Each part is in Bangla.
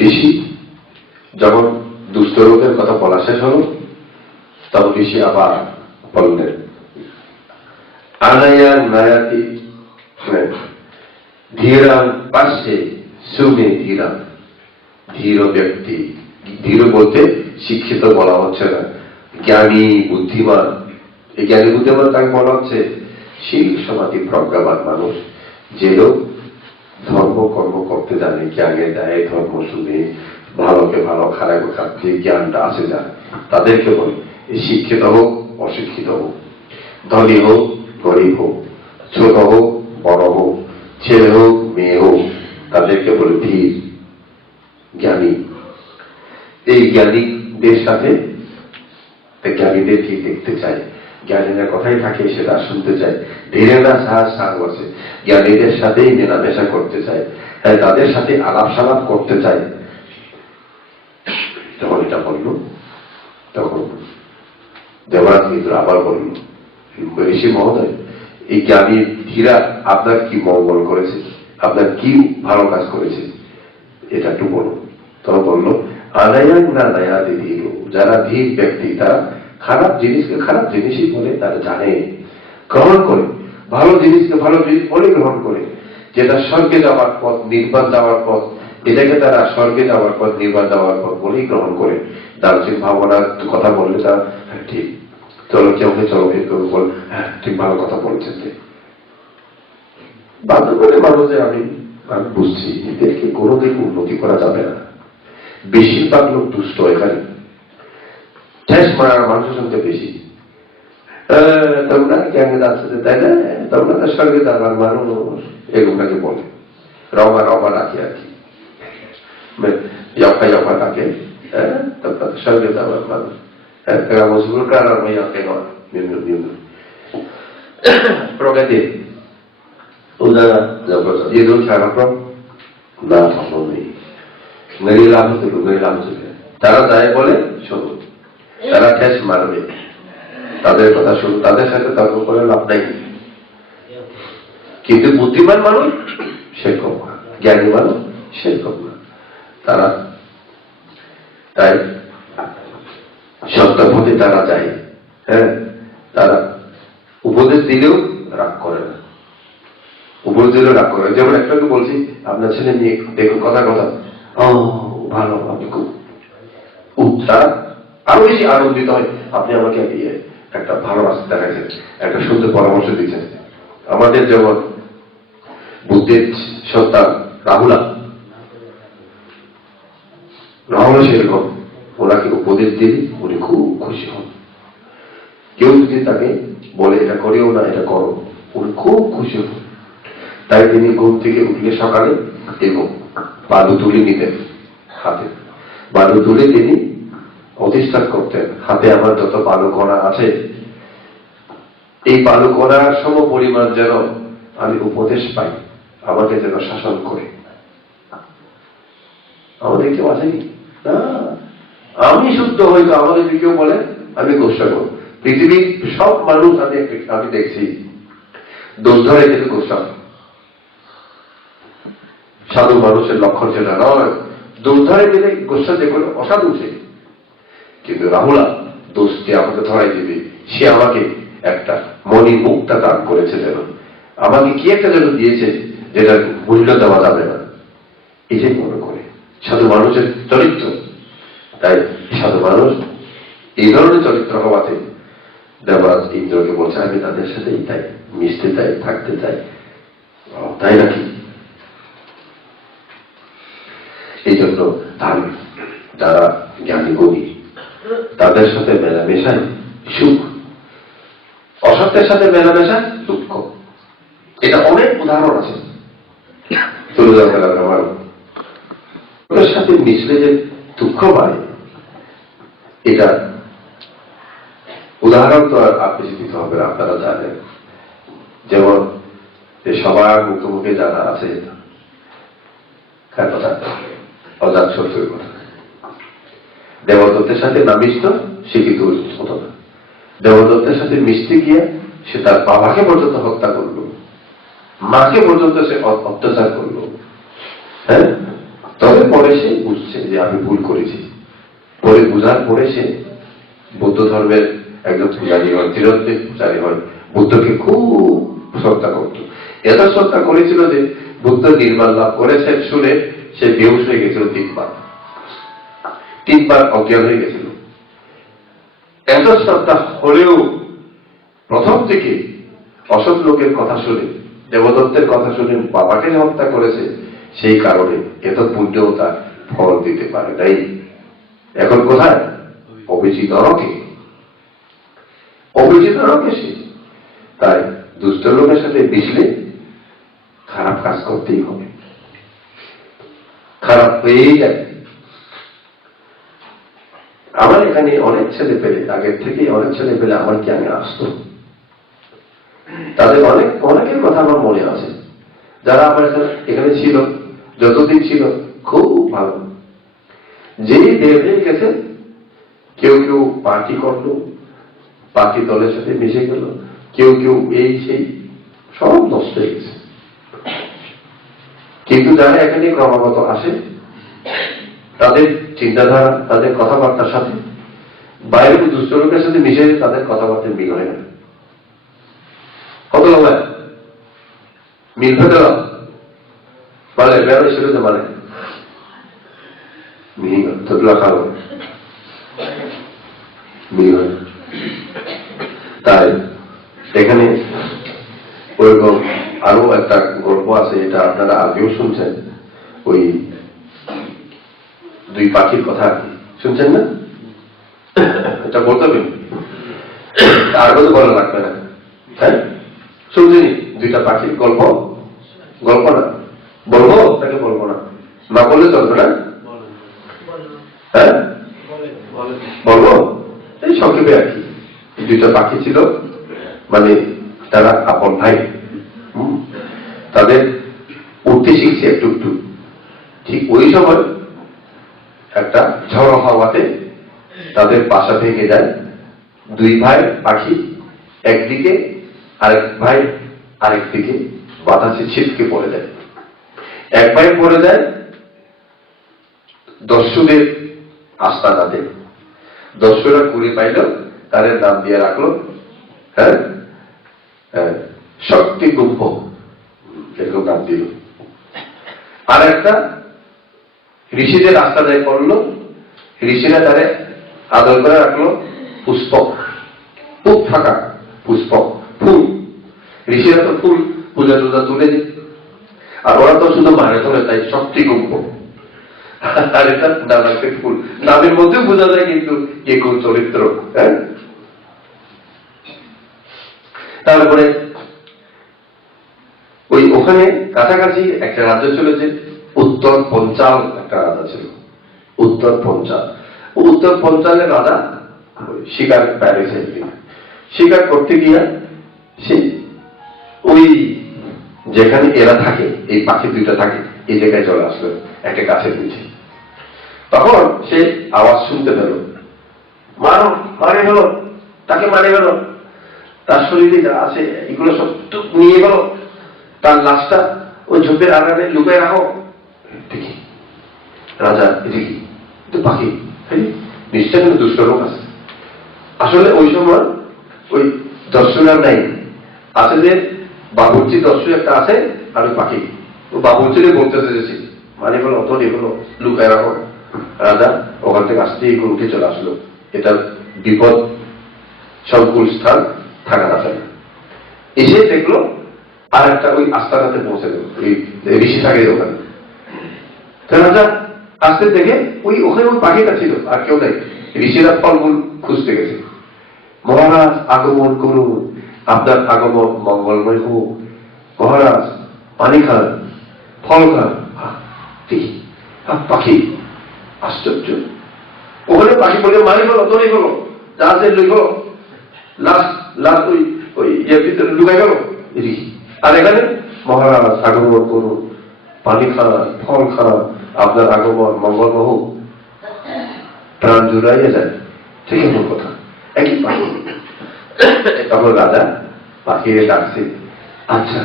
ঋষি যখন দুষ্ট লোকের কথা বলা শেষ হল তখন ঋষি আবার বললেন আনায়া নায়াতি হ্যাঁ, ধীরান পাশে সুমে ধীরা ধীর ব্যক্তি ধীর বলতে শিক্ষিত বলা হচ্ছে না। জ্ঞানী বুদ্ধিমান এই জ্ঞানী বুদ্ধিমান তাকে বলা হচ্ছে শীল সমাধি প্রজ্ঞাবান মানুষ। যে লোক ধর্ম কর্ম করতে জানে জ্ঞানে দেয়, ধর্ম শুনে, ভালোকে ভালো খারাপ খারাপ, যে জ্ঞানটা আসে যায় তাদেরকে বলে শিক্ষিত হোক, অশিক্ষিত হোক, ধনী হোক, গরিব হোক, ছোট হোক, বড় হোক, ছেলে হোক, মেয়ে হোক, তাদেরকে বলে ধীর, জ্ঞানী। এই জ্ঞানীদের সাথে জ্ঞানীদেরকে দেখতে চাই জ্ঞানীরা কথাই থাকে, সেটা শুনতে চাই ধীরেরা সাহস সাহ আছে জ্ঞানীদের সাথেই মেলামেশা করতে চায়। হ্যাঁ তাদের সাথে আলাপ সালাপ করতে চায়। যখন এটা বলল, তখন দেবরাজ মিত্র আবার বলল, ঋষি মহোদয়, এই জ্ঞানী ধীরা আপনার কি মঙ্গল করেছে? আপনার কি ভালো কাজ করেছে? এটা একটু বলুন। তখন বলল আনায়ান না নায়া দিদি যারা ধীর ব্যক্তি, তারা খারাপ জিনিসকে খারাপ জিনিসই বলে, তারা জানে, গ্রহণ করে। ভালো জিনিসকে ভালো জিনিস বলে গ্রহণ করে। যেটা স্বর্গে যাওয়ার পথ, নির্বাণ যাওয়ার পথ, এটাকে তারা স্বর্গে যাওয়ার পথ, নির্বাণ যাওয়ার পথ বলেই গ্রহণ করে। দার্শনিক ভাবনার কথা বললে তারা হ্যাঁ ঠিক। চলো কে চলো কেউ কেউ বল হ্যাঁ ঠিক ভালো কথা বলছেন যে। বাধ্য করে মানুষে আমি আমি বুঝছি, এদেরকে কোনোদিন উন্নতি করা যাবে না। বেশিরভাগ লোক দুষ্ট এখানে ঠেস মানুষের সঙ্গে বেশি। তোমরা গ্যাংয়ে তাই না? তোমরা তো স্বর্গে যাবার মানুষ এগুলোকে বলে? রমা রমা রাখি আর কি। জফা জফা থাকে হ্যাঁ, তোমরা তো স্বর্গে যাবার মানুষ। হ্যাঁ, তারা যায় বলে শোনো। তারা ঠেস মারবে, তাদের কথা শুনো তাদের সাথে তর্ক করে লাভ নাই। কিন্তু বুদ্ধিমান মানুষ, সেরকম না। জ্ঞানী মানুষ, সেরকম না। তারা তাই সত্যপথে তারা যায় হ্যাঁ? তারা উপদেশ দিলেও রাগ করে না। উপদেশ দিলেও রাগ করে। যেমন একটাকে বলছি, আপনার ছেলে নিয়ে দেখুন কথা কথা। ও, ভালো, আপনি খুব তারা আরও বেশি আনন্দিত হয়। আপনি আমাকে একটা ভালো রাস্তা দেখাচ্ছেন একটা সুন্দর পরামর্শ দিচ্ছেন। আমাদের যেমন বুদ্ধের সন্তান রাহুলা। রাহুল সেরকম। ওনাকে উপদেশ দিলে উনি খুব খুশি হন। কেউ যদি তাকে বলে, এটা করেও না, এটা করো, উনি খুব খুশি হন। তাই তিনি ঘুম থেকে উঠলে সকালে এরকম বালু তুলে নিতেন হাতে। বালু তুলে তিনি প্রতিষ্ঠান করতেন হাতে আমার যত বালু কণা আছে, এই বালু কণার সম পরিমাণ যেন আমি উপদেশ পাই, আমাকে যেন শাসন করে। আমাদের কেউ আসেনি না। আমি শুদ্ধ হয়তো আমাদের যদি কেউ বলে? আমি গোসা করব পৃথিবীর সব মানুষ আমি আমি দেখছি। দোষ ধরে কিন্তু গোসা সাধু মানুষের লক্ষণ যেটা নয়, দোষ ধরে গেলে গোসা যে কোনো অসাধু সে। কিন্তু রাহুলা দোষ যে আমাকে ধরাই দিবে, সে আমাকে একটা মনি মুক্তা দান করেছে যেন। আমাকে কি একটা যেন দিয়েছে, যেটা মূল্য দেওয়া যাবে না। এটাই মনে করে। সাধু মানুষের চরিত্র। তাই সাধু মানুষ এই ধরনের চরিত্র হওয়াতে দেবরাজ ইন্দ্রকে বলছে, আমি তাদের সাথেই তাই, মিশতে চাই, থাকতে চাই। তাই নাকি? এই জন্য তার যারা জ্ঞানী গুণী তাদের সাথে মেলামেশায় সুখ। অসত্যের সাথে মেলামেশায় দুঃখ। এটা অনেক উদাহরণ আছে। ওদের সাথে মিশলে যে দুঃখ পায় এটা উদাহরণ তো আর আপনি দিতে হবে আপনারা জানেন। যেমন সবার মুখোমুখি যারা আছে কথা। অজাত শত্রুর কথা। দেবদত্তের সাথে না মিশত সে কিন্তু হতো না দেবদত্তের সাথে মিশতে গিয়ে সে তার বাবাকে পর্যন্ত হত্যা করল। মাকে পর্যন্ত সে অত্যাচার করল। হ্যাঁ? তবে পরে সে বুঝছে যে আমি ভুল করেছি। পরে বুঝার পরে সে বৌদ্ধ ধর্মের একজন পূজারী হয় চিরন্তন পূজারী হয় বুদ্ধকে খুব শ্রদ্ধা করত। এত শ্রদ্ধা করেছিল যে বুদ্ধ নির্মাণ লাভ করেছে, শুনে সে বেহুশ হয়ে গেছিল তিনবার। তিনবার অজ্ঞান হয়ে গেছিল। এত শ্রদ্ধা হলেও প্রথম থেকে অসৎ লোকের কথা শুনে, দেবদত্তের কথা শুনে বাবাকে হত্যা করেছে, সেই কারণে এত পুণ্যও তার ফল দিতে পারে নাই। এখন কোথায়? অভিজিৎ নরকে অভিজিৎ নরকে সে তাই দুষ্ট লোকের সাথে মিশলে খারাপ কাজ করতেই হবে। খারাপ হয়েই যায় আমার এখানে অনেক ছেলে পেলে, আগের থেকেই অনেক ছেলে পেলে আমার জ্ঞানে আসতো। তাদের অনেক, অনেকের কথা আমার মনে আছে। যারা আমার এখানে ছিল, যতদিন ছিল, খুব ভালো। যেই বের হয়ে গেছে, কেউ কেউ পার্টি করল পার্টি দলের সাথে মিশে গেল, কেউ কেউ এই সেই, সব নষ্ট হয়ে গেছে। কিন্তু যারা এখানে ক্রমাগত আসে তাদের চিন্তাধারা, তাদের কথাবার্তার সাথে বাইরের দুষ্ট লোকের সাথে মিশে তাদের কথাবার্তা মিল হয় না। কত লোক মিল হতে? মানে বেরো সেরোতে মানে মিল তাই এখানে ওইরকম আরও একটা গল্প আছে, এটা আপনারা আগেও শুনছেন। ওই দুই পাখির কথা। শুনছেন না? এটা বলতে হবে। আর কথা বলা লাগবে না। হ্যাঁ? শুনছেনি দুইটা পাখির গল্প? গল্প না। বলব? তাকে বলব না। না বললে চলবে না? হ্যাঁ? বলব? এই সংক্ষেপে আর কি। দুইটা পাখি ছিল। মানে তারা আপন ভাই। তাদের উঠতে শিখছে একটু একটু। ঠিক ওই সময় ঝড় হাওয়াতে তাদের বাসা ভেঙে যায়। দুই ভাই পাখি একদিকে আরেক ভাই আরেক দিকে বাতাসে ছিটকে পড়ে যায়। এক ভাই পড়ে যায় দস্যুদের আস্তানাতে দস্যুরা কুড়ি পাইল তাদের নাম দিয়ে রাখল। হ্যাঁ? হ্যাঁ, শক্তি গুম্ফ এরকম নাম দিল। আর একটা ঋষিদের আস্তানায় পড়ল ঋষিরা তারে আদর করে রাখল পুষ্পক। পুপ থাকা, পুষ্পক, ফুল। ঋষিরা তো ফুল, পূজা টুজা তুলে দিত আর ওরা তো শুধু মানে তোলে তাই শক্তি গুম্প আর এটা নানাকে ফুল। নামের মধ্যে বোঝা যায়, কিন্তু কে কোন চরিত্র হ্যাঁ তারপরে ওই ওখানে কাছাকাছি একটা রাজ্য যে উত্তর পঞ্চাল, একটা রাজা ছিল উত্তর পঞ্চাল। উত্তর পঞ্চালের রাজা শিকার প্যারিসে শিকার করতে গিয়ে সে ওই যেখানে এরা থাকে, এই পাখি দুইটা থাকে, এই জায়গায় চলে আসলো, একটা গাছের নিচে তখন সে আওয়াজ শুনতে পেল। মারো, মারে গেল তাকে মারে গেল তার শরীরে যা আছে, এগুলো সব নিয়ে গেল। তার লাশটা ওই ঝোপের আড়ালে লুকিয়ে রাখো। দেখি রাজা তো পাখি হ্যাঁ, নিশ্চয় কিন্তু দুষ্ট লোক আছে। আসলে ওই সময় ওই দর্শনার নাই। আছে যে বাবুর্চি দর্শক একটা আছে আর ওই পাখি। ও বাবুর্চিরে বলতে চেয়েছি মানে হলো অত এগুলো লুকায় রাখো। রাজা ওখান থেকে আসতে এগুলো উঠে চলে আসলো। এটা বিপদ সংকুল স্থান থাকা না যায় এসে দেখল আর একটা ওই আস্তানাতে পৌঁছে গেল। ওই ঋষি থাকে ওখানে। রাজা আসতে দেখে ওই ওখানে ওই পাখিটা ছিল, আর কেউ নেই। ঋষিরা ফলমূল খুঁজতে গেছে। মহারাজ, আগমন করুন। আপনার আগমন মঙ্গলময় হোক। মহারাজ, পানি খান, ফল খান। পাখি। আশ্চর্য। ওখানে পাখি বলে মারি গেল তৈরি গেল জাহাজে লই গেল লাশ লাশ ওই ওই ইয়ের ভিতরে ঢুকাই গেল। আর এখানে মহারাজ, আগমন করুন। পানি খান, ফল খান। আপনার আগমন মঙ্গলময় হোক প্রাণ জুড়াইয়া যায় ঠিক এমন কথা। একই পাখি। তখন রাজা পাখিরে ডাকছে আচ্ছা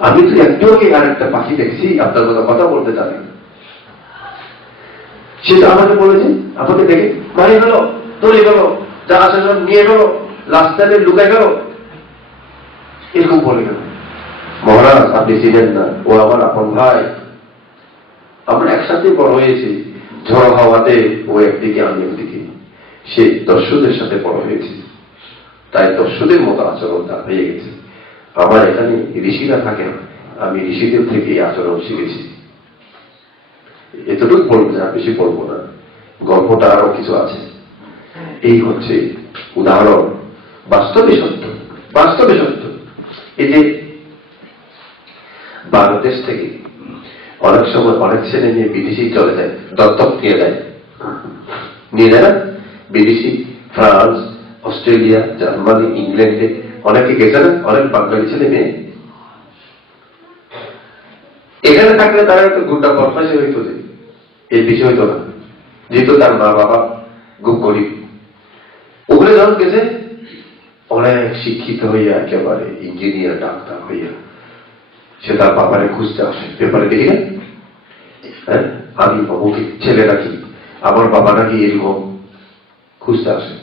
আমি তো একটু আগে আর একটা পাখি দেখছি, আপনার কথা কথা বলতে জানি সেটা আমাকে বলেছে, আমাকে দেখে মারি গেল তৈরি গেল যা আসে সব নিয়ে গেল রাস্তাতে লুকাই গেল এরকম বলে গেল। মহারাজ, আপনি ছিলেন না। ও আমার আপন ভাই। আমরা একসাথে বড় হয়েছি। ঝড় হাওয়াতে ও একদিকে আমি একদিকে। সে দস্যুদের সাথে বড় হয়েছে। তাই দস্যুদের মতো আচরণ তার হয়ে গেছে। আমার এখানে ঋষিরা থাকে না, আমি ঋষিদের থেকে এই আচরণ শিখেছি। এতটুকু বলব না বেশি বলব না। গল্পটা আরও কিছু আছে। এই হচ্ছে উদাহরণ। বাস্তবে সত্য বাস্তবে সত্য। এই যে বাংলাদেশ থেকে অনেক সময় অনেক ছেলে মেয়ে বিদেশি চলে যায়, দত্তক নিয়ে দেয় নিয়ে যায় না? বিদেশি, ফ্রান্স, অস্ট্রেলিয়া, জার্মানি, ইংল্যান্ডে অনেকে গেছে না? অনেক বাঙালি ছেলে মেয়ে। এখানে থাকলে তারা একটা গুন্ডা বদমাসি হইতো যে। এই বিষয় হইতো না। যেহেতু তার মা বাবা খুব গরিব। ওগুলো যখন গেছে, অনেক শিক্ষিত হইয়া একেবারে ইঞ্জিনিয়ার ডাক্তার হইয়া সে তার বাবারে খুঁজতে আসে। পেপারে দেখি না হ্যাঁ? আমি অমুকে ছেলে রাখি। আমার বাবা নাকি এরকম খুঁজতে আসে।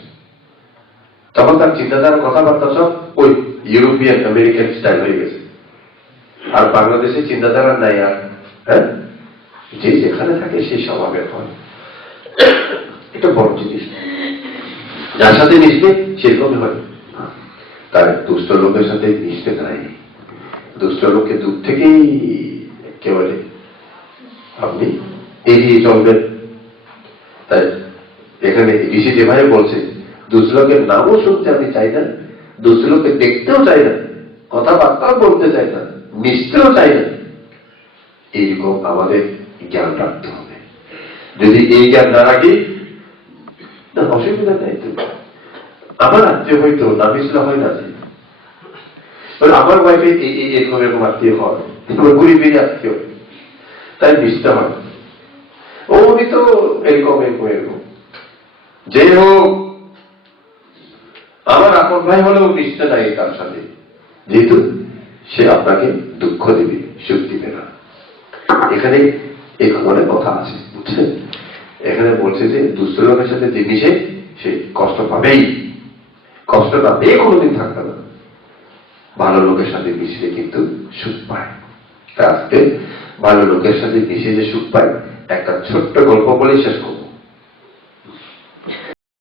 তখন তার চিন্তাধারা কথাবার্তা সব ওই ইউরোপিয়ান, আমেরিকান স্টাইল হয়ে গেছে। আর বাংলাদেশের চিন্তাধারা নাই আর হ্যাঁ? যে যেখানে থাকে সেই স্বভাবের হয়। এটা বড় জিনিস। যার সাথে মিশবে সেরকমই হয়। তার দুষ্ট লোকের সাথে মিশতে নাই দুষ্ট লোককে দূর থেকেই একেবারে আপনি এড়িয়ে চলবেন। তাই এখানে ঋষি যেভাবে বলছে দুষ্ট লোকের নামও শুনতে আমি চাই না দুষ্ট লোককে দেখতেও চাই না, কথাবার্তাও বলতে চাই না, মিশতেও চাই না। এইরকম আমাদের জ্ঞান রাখতে হবে। যদি এই জ্ঞান না রাখি অসুবিধা নেই। আমার আত্মীয় হয়তো না মিশলে হয় না যে। এবার আমার ওয়াইফে এই এই এরকম এরকম আত্মীয় হয়। এবার গরিবেরই আত্মীয়। তাই মিশতে হয়। ও উনি তো এরকম এরকম এরকম। যে হোক, আমার আপন ভাই হলেও মিশতে নাই তার সাথে। যেহেতু সে আপনাকে দুঃখ দেবে, সুখ দিবে না। এখানে এক অনেক কথা আছে, বুঝছেন? এখানে বলছে যে দুস্থ লোকের সাথে যে মিশে সে কষ্ট পাবেই। কষ্ট না পেয়ে কোনোদিন থাকবে না। ভালো লোকের সাথে মিশলে কিন্তু সুখ পায়। আজকে ভালো লোকের সাথে মিশে যে সুখ পায়, একটা ছোট্ট গল্প বলেই শেষ করব।